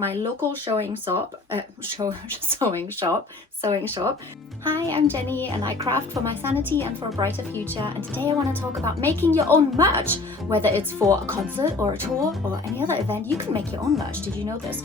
my local sewing shop. Hi, I'm Jenny and I craft for my sanity and for a brighter future, and today I want to talk about making your own merch. Whether it's for a concert or a tour or any other event, you can make your own merch. Did you know this?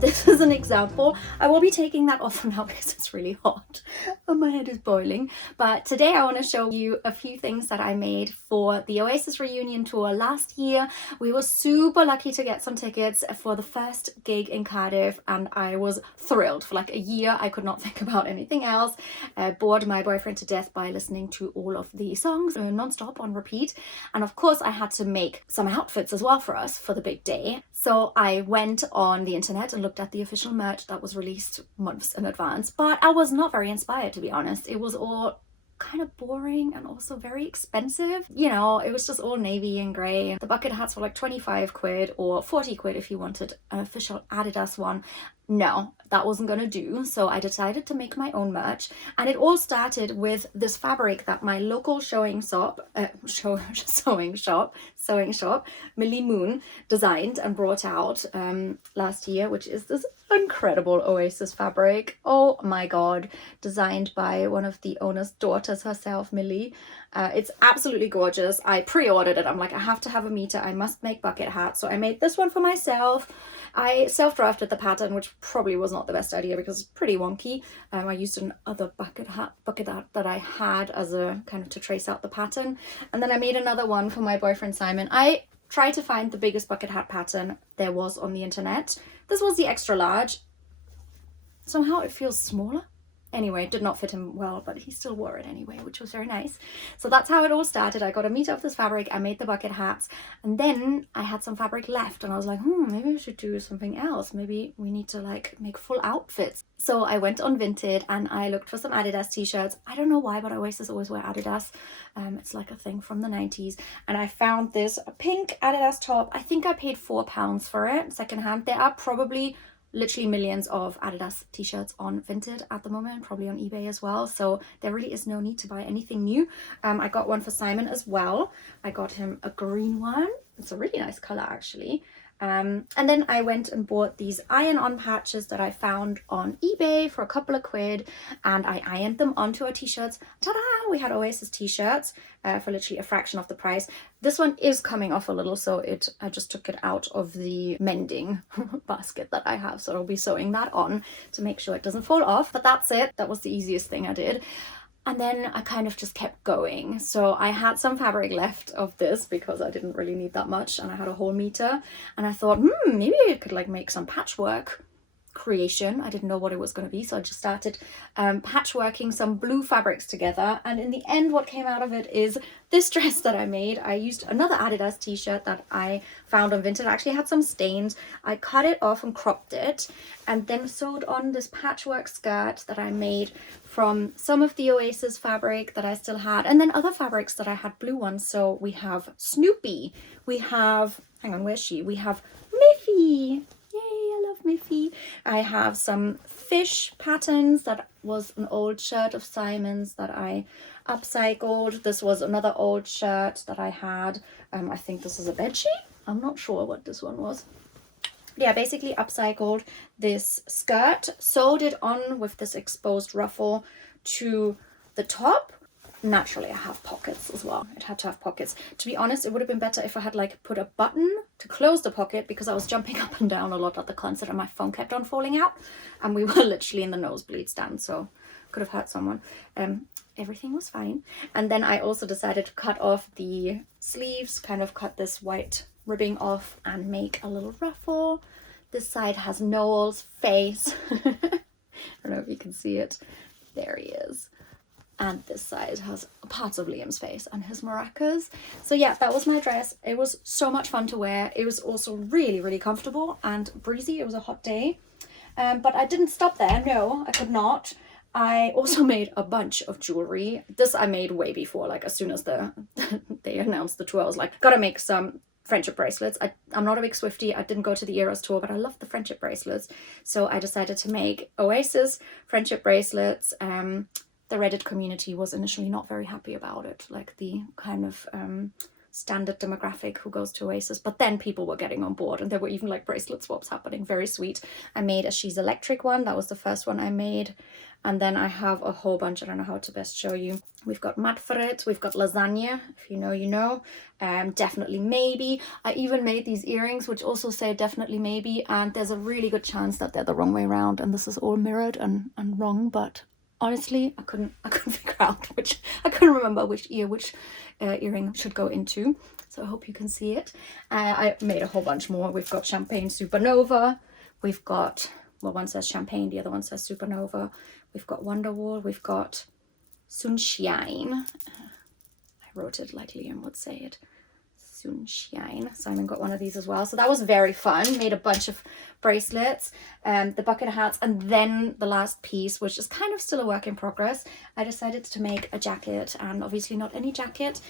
This is an example. I will be taking that off now because it's really hot and my head is boiling. But today I want to show you a few things that I made for the Oasis reunion tour last year. We were super lucky to get some tickets for the first gig in Cardiff and I was thrilled. For like a year I could not think about anything else. Bored my boyfriend to death by listening to all of the songs non-stop on repeat, and of course I had to make some outfits as well for us for the big day. So I went on the internet and looked at the official merch that was released months in advance, but I was not very inspired, to be honest. It was all kind of boring and also very expensive. You know, it was just all navy and grey. The bucket hats were like 25 quid or 40 quid if you wanted an official Adidas one. No, that wasn't gonna do, so I decided to make my own merch, and it all started with this fabric that my local sewing shop, Millie Moon, designed and brought out last year, which is this incredible Oasis fabric. Oh my god, designed by one of the owner's daughters herself, Millie. It's absolutely gorgeous. I pre-ordered it. I'm like, I have to have a meter, I must make bucket hats. So I made this one for myself. I self-drafted the pattern, which probably was not the best idea because it's pretty wonky. I used another bucket hat that I had as a kind of to trace out the pattern, and then I made another one for my boyfriend Simon. I tried to find the biggest bucket hat pattern there was on the internet. This was the extra large. Somehow it feels smaller. Anyway, it did not fit him well, but he still wore it anyway, which was very nice. So that's how it all started. I got a meter of this fabric, I made the bucket hats, and then I had some fabric left and I was like, maybe we should do something else. Maybe we need to like make full outfits. So I went on Vinted and I looked for some Adidas t-shirts. I don't know why, but Oasis always wear Adidas. It's like a thing from the 90s. And I found this pink Adidas top. I think I paid £4 for it, secondhand. There are probably literally millions of Adidas t-shirts on Vinted at the moment, probably on eBay as well, so there really is no need to buy anything new. I got one for Simon as well. I got him a green one. It's a really nice color actually. And then I went and bought these iron-on patches that I found on eBay for a couple of quid, and I ironed them onto our t-shirts. Ta-da! We had Oasis t-shirts for literally a fraction of the price. This one is coming off a little, so I just took it out of the mending basket that I have, so I'll be sewing that on to make sure it doesn't fall off. But that's it. That was the easiest thing I did. And then I kind of just kept going. So I had some fabric left of this because I didn't really need that much, and I had a whole meter, and I thought, maybe I could like make some patchwork creation. I didn't know what it was going to be, so I just started patchworking some blue fabrics together, and in the end what came out of it is this dress that I made. I used another Adidas t-shirt that I found on Vinted. It actually had some stains. I cut it off and cropped it and then sewed on this patchwork skirt that I made from some of the Oasis fabric that I still had, and then other fabrics that I had, blue ones. So we have Snoopy, we have, hang on, where's she? We have Miffy. Miffy. I have some fish patterns. That was an old shirt of Simon's that I upcycled. This was another old shirt that I had. I think this is a bedsheet. I'm not sure what this one was. Yeah, basically upcycled this skirt, sewed it on with this exposed ruffle to the top. Naturally I have pockets as well. It had to have pockets. To be honest, it would have been better if I had like put a button to close the pocket, because I was jumping up and down a lot at the concert and my phone kept on falling out, and we were literally in the nosebleed stand, so could have hurt someone. Everything was fine. And then I also decided to cut off the sleeves, kind of cut this white ribbing off and make a little ruffle. This side has Noel's face. I don't know if you can see it. There he is. And this side has parts of Liam's face and his maracas. So yeah, that was my dress. It was so much fun to wear. It was also really, really comfortable and breezy. It was a hot day. But I didn't stop there. No, I could not. I also made a bunch of jewelry. This I made way before, like as soon as they announced the tour. I was like, gotta make some friendship bracelets. I'm not a big Swiftie. I didn't go to the Eras tour, but I love the friendship bracelets. So I decided to make Oasis friendship bracelets. The Reddit community was initially not very happy about it. Like the kind of standard demographic who goes to Oasis, but then people were getting on board and there were even like bracelet swaps happening. Very sweet. I made a She's Electric one. That was the first one I made. And then I have a whole bunch. I don't know how to best show you. We've got Mad for It. We've got Lasagna. If you know, you know. Definitely Maybe. I even made these earrings, which also say Definitely Maybe. And there's a really good chance that they're the wrong way around. And this is all mirrored and wrong. But honestly, I couldn't figure out I couldn't remember which earring should go into. So I hope you can see it. I made a whole bunch more. We've got Champagne Supernova. We've got, well, one says Champagne, the other one says Supernova. We've got Wonderwall. We've got Sunshine. I wrote it like Liam would say it. Sunshine. Simon got one of these as well. So that was very fun. Made a bunch of bracelets, the bucket hats, and then the last piece, which is kind of still a work in progress. I decided to make a jacket, and obviously not any jacket.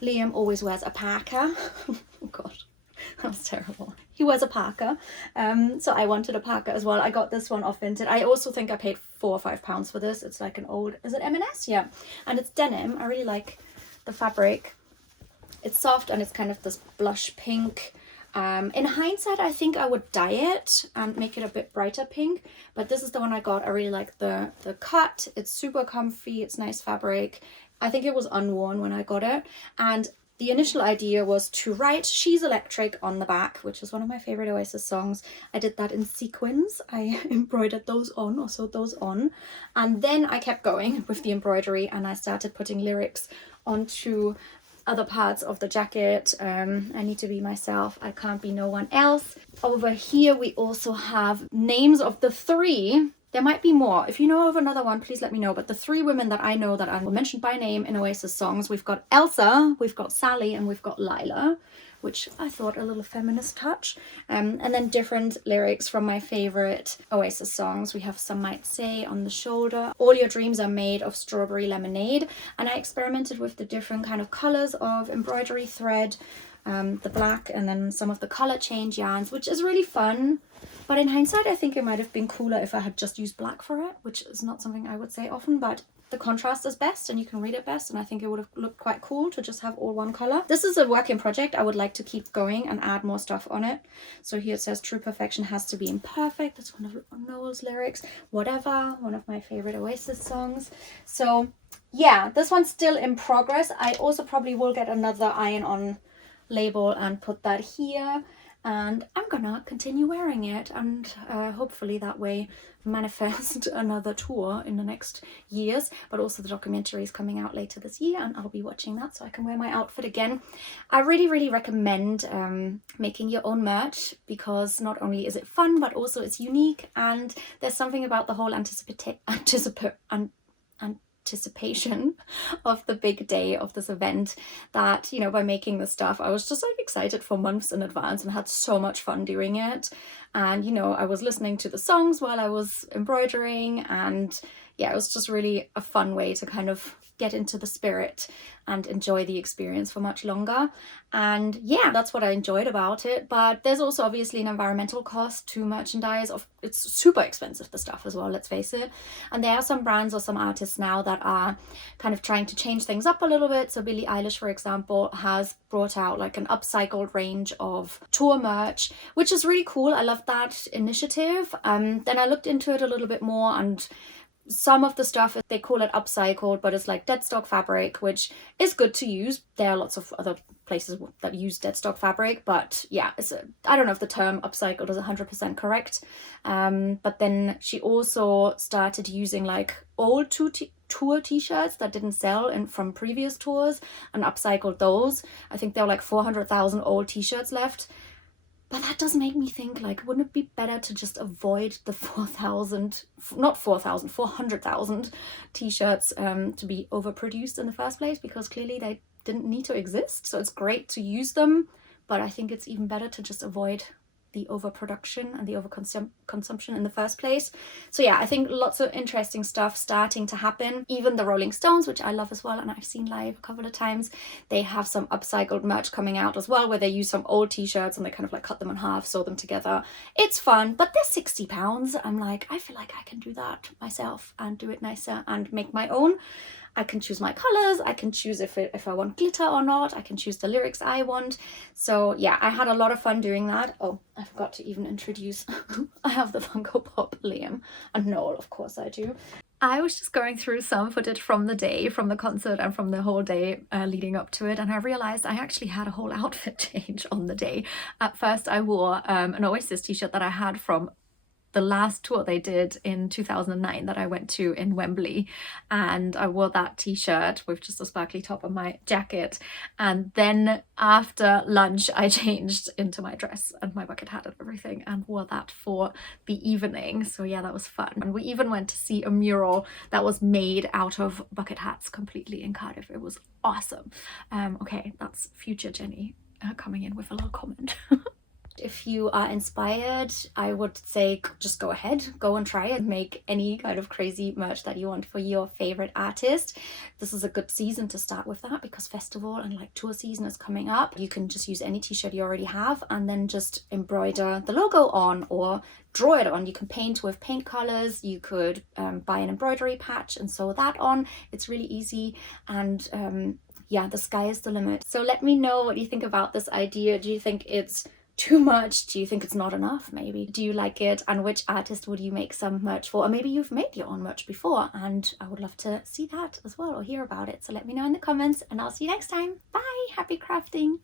Liam always wears a parka. Oh God. That was terrible. He wears a parka. So I wanted a parka as well. I got this one off Vinted. I also think I paid £4 or £5 for this. It's like an old, is it M&S? Yeah. And it's denim. I really like the fabric. It's soft and it's kind of this blush pink. In hindsight, I think I would dye it and make it a bit brighter pink. But this is the one I got. I really like the cut. It's super comfy. It's nice fabric. I think it was unworn when I got it. And the initial idea was to write She's Electric on the back, which is one of my favorite Oasis songs. I did that in sequins. I embroidered those on, or sewed those on. And then I kept going with the embroidery and I started putting lyrics onto other parts of the jacket. I need to be myself. I can't be no one else. Over here, we also have names of the three. There might be more. If you know of another one, please let me know. But the three women that I know that are mentioned by name in Oasis songs, we've got Elsa, we've got Sally, and we've got Lila, which I thought a little feminist touch. And then different lyrics from my favorite Oasis songs. We have Some Might Say on the shoulder. All Your Dreams Are Made of Strawberry Lemonade. And I experimented with the different kind of colors of embroidery thread, the black, and then some of the color change yarns, which is really fun. But in hindsight, I think it might have been cooler if I had just used black for it, which is not something I would say often, but the contrast is best and you can read it best, and I think it would have looked quite cool to just have all one color. This is a work in project. I would like to keep going and add more stuff on it. So here it says True Perfection Has to Be Imperfect. That's one of Noel's lyrics. Whatever, one of my favorite Oasis songs. So yeah, this one's still in progress. I also probably will get another iron-on label and put that here. And I'm gonna continue wearing it and hopefully that way manifest another tour in the next years. But also the documentary is coming out later this year and I'll be watching that so I can wear my outfit again. I really recommend making your own merch, because not only is it fun but also it's unique, and there's something about the whole anticipation of the big day of this event that, you know, by making this stuff I was just like excited for months in advance and had so much fun doing it. And you know, I was listening to the songs while I was embroidering, and yeah, it was just really a fun way to kind of get into the spirit and enjoy the experience for much longer. And yeah, that's what I enjoyed about it. But there's also obviously an environmental cost to merchandise. It's super expensive, the stuff as well, let's face it. And there are some brands or some artists now that are kind of trying to change things up a little bit. So Billie Eilish, for example, has brought out like an upcycled range of tour merch, which is really cool. I love that initiative. Then I looked into it a little bit more, and some of the stuff, they call it upcycled, but it's like dead stock fabric, which is good to use. There are lots of other places that use dead stock fabric, but yeah, I don't know if the term upcycled is 100% correct. But then she also started using like old tour t-shirts that didn't sell from previous tours and upcycled those. I think there were like 400,000 old t-shirts left. But that does make me think, like, wouldn't it be better to just avoid the 400,000 t-shirts to be overproduced in the first place, because clearly they didn't need to exist. So it's great to use them, but I think it's even better to just avoid the overproduction and the overconsumption in the first place. So yeah, I think lots of interesting stuff starting to happen. Even the Rolling Stones, which I love as well, and I've seen live a couple of times, they have some upcycled merch coming out as well, where they use some old t-shirts and they kind of like cut them in half, sew them together. It's fun, but they're £60. I'm like, I feel like I can do that myself and do it nicer and make my own. I can choose my colors, I can choose if I want glitter or not, I can choose the lyrics I want. So yeah, I had a lot of fun doing that. Oh, I forgot to even introduce, I have the Funko Pop Liam and Noel, of course I do. I was just going through some footage from the day, from the concert and from the whole day leading up to it, and I realized I actually had a whole outfit change on the day. At first I wore an Oasis t-shirt that I had from the last tour they did in 2009 that I went to in Wembley, and I wore that t-shirt with just a sparkly top and my jacket, and then after lunch I changed into my dress and my bucket hat and everything and wore that for the evening. So yeah, that was fun. And we even went to see a mural that was made out of bucket hats completely in Cardiff. It was awesome. Okay, that's future Jenny coming in with a little comment. If you are inspired, I would say just go ahead, go and try it. Make any kind of crazy merch that you want for your favorite artist. This is a good season to start with that because festival and like tour season is coming up. You can just use any t-shirt you already have and then just embroider the logo on or draw it on. You can paint with paint colors. You could buy an embroidery patch and sew that on. It's really easy, and yeah, the sky is the limit. So let me know what you think about this idea. Do you think it's too much? Do you think it's not enough? Maybe do you like it, and which artist would you make some merch for? Or maybe you've made your own merch before and I would love to see that as well or hear about it. So let me know in the comments and I'll see you next time. Bye, happy crafting.